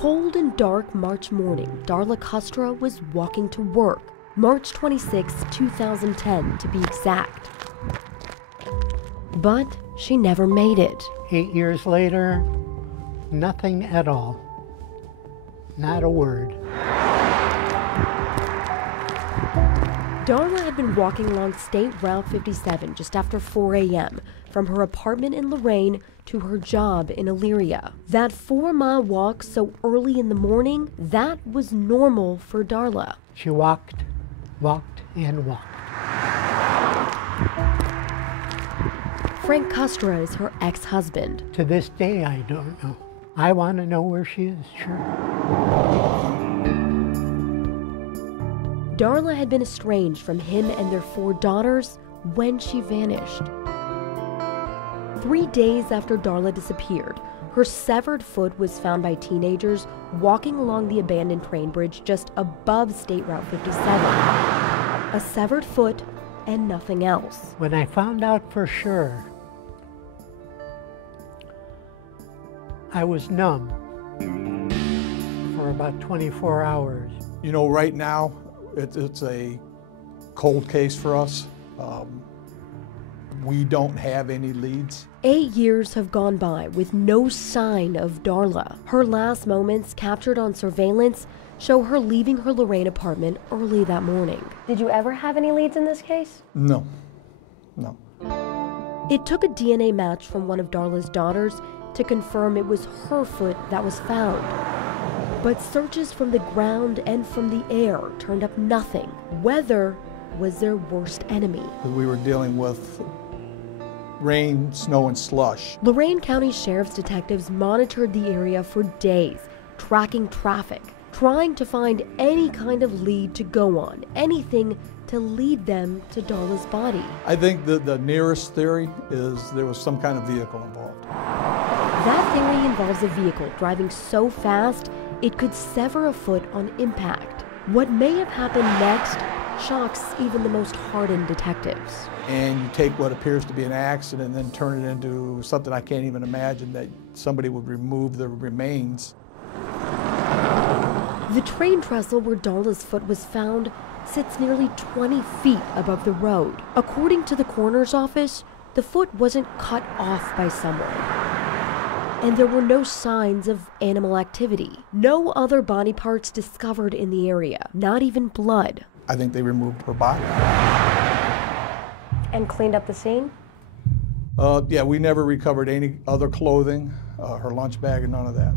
cold and dark March morning, Darla Kustra was walking to work, March 26, 2010 to be exact. But she never made it. 8 years later, nothing at all. Not a word. Darla had been walking along State Route 57 just after 4 a.m. from her apartment in Lorain to her job in Elyria. That 4-mile walk so early in the morning, that was normal for Darla. She walked, and walked. Frank Kustra is her ex-husband. To this day, I don't know. I want to know where she is, sure. Darla had been estranged from him and their 4 daughters when she vanished. 3 days after Darla disappeared, her severed foot was found by teenagers walking along the abandoned train bridge just above State Route 57. A severed foot and nothing else. When I found out for sure, I was numb for about 24 hours. You know, right now, it's a cold case for us. We don't have any leads. 8 years have gone by with no sign of Darla. Her last moments, captured on surveillance, show her leaving her Lorain apartment early that morning. Did you ever have any leads in this case? No. It took a DNA match from one of Darla's daughters to confirm it was her foot that was found. But searches from the ground and from the air turned up nothing. Weather was their worst enemy. We were dealing with rain, snow, and slush. Lorain County Sheriff's detectives monitored the area for days, tracking traffic, trying to find any kind of lead to go on, anything to lead them to Darla's body. I think the nearest theory is there was some kind of vehicle involved. That theory involves a vehicle driving so fast it could sever a foot on impact. What may have happened next shocks even the most hardened detectives. And you take what appears to be an accident and then turn it into something I can't even imagine, that somebody would remove the remains. The train trestle where Darla's foot was found sits nearly 20 feet above the road. According to the coroner's office, the foot wasn't cut off by someone. And there were no signs of animal activity. No other body parts discovered in the area, not even blood. I think they removed her body. And cleaned up the scene? Yeah, we never recovered any other clothing, her lunch bag, and none of that.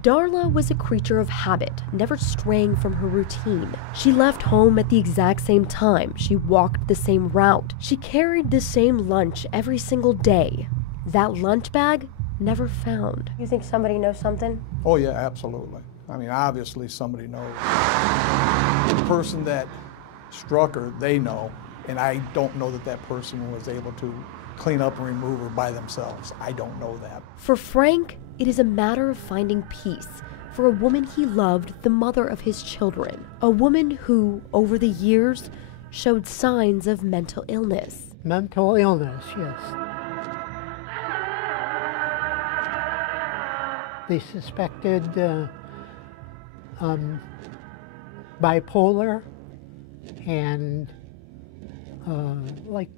Darla was a creature of habit, never straying from her routine. She left home at the exact same time. She walked the same route. She carried the same lunch every single day. That lunch bag, never found. You think somebody knows something? Oh yeah, absolutely. I mean, obviously somebody knows. The person that struck her, they know, and I don't know that that person was able to clean up and remove her by themselves. I don't know that. For Frank, it is a matter of finding peace for a woman he loved, the mother of his children. A woman who, over the years, showed signs of mental illness. Mental illness, yes. They suspected bipolar and like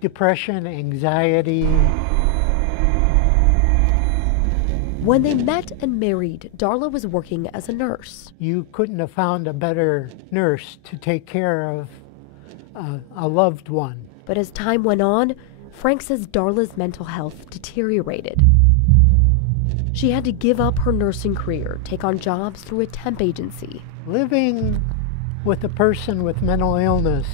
depression, anxiety. When they met and married, Darla was working as a nurse. You couldn't have found a better nurse to take care of a loved one. But as time went on, Frank says Darla's mental health deteriorated. She had to give up her nursing career, take on jobs through a temp agency. Living with a person with mental illness,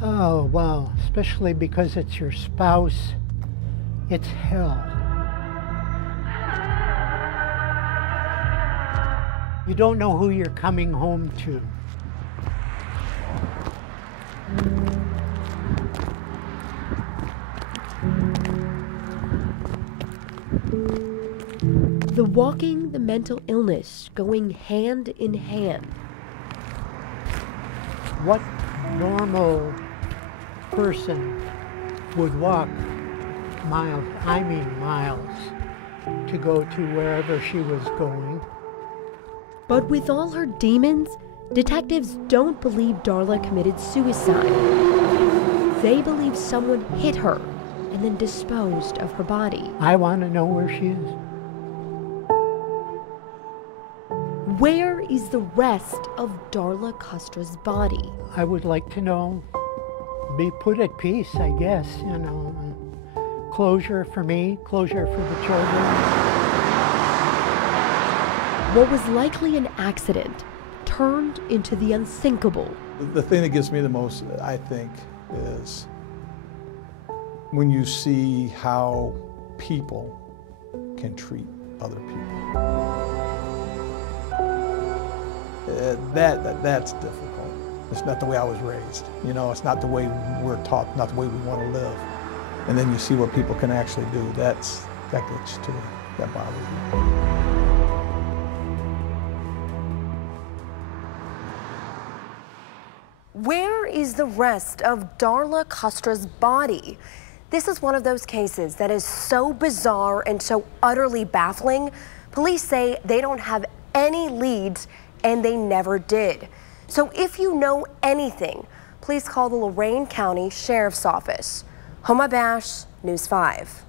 oh wow, especially because it's your spouse, it's hell. You don't know who you're coming home to. The walking, the mental illness going hand in hand. What normal person would walk miles, I mean miles, to go to wherever she was going. But with all her demons, detectives don't believe Darla committed suicide. They believe someone hit her and then disposed of her body. I want to know where she is. Where is the rest of Darla Kustra's body? I would like to know, be put at peace, I guess, you know. Closure for me, closure for the children. What was likely an accident turned into the unthinkable. The thing that gets me the most, I think, is when you see how people can treat other people. That's difficult. It's not the way I was raised. You know, it's not the way we're taught, not the way we want to live. And then you see what people can actually do. That gets to me. That bothers me. Where is the rest of Darla Kustra's body? This is one of those cases that is so bizarre and so utterly baffling. Police say they don't have any leads, and they never did. So if you know anything, please call the Lorain County Sheriff's Office. Homa Bash, News 5.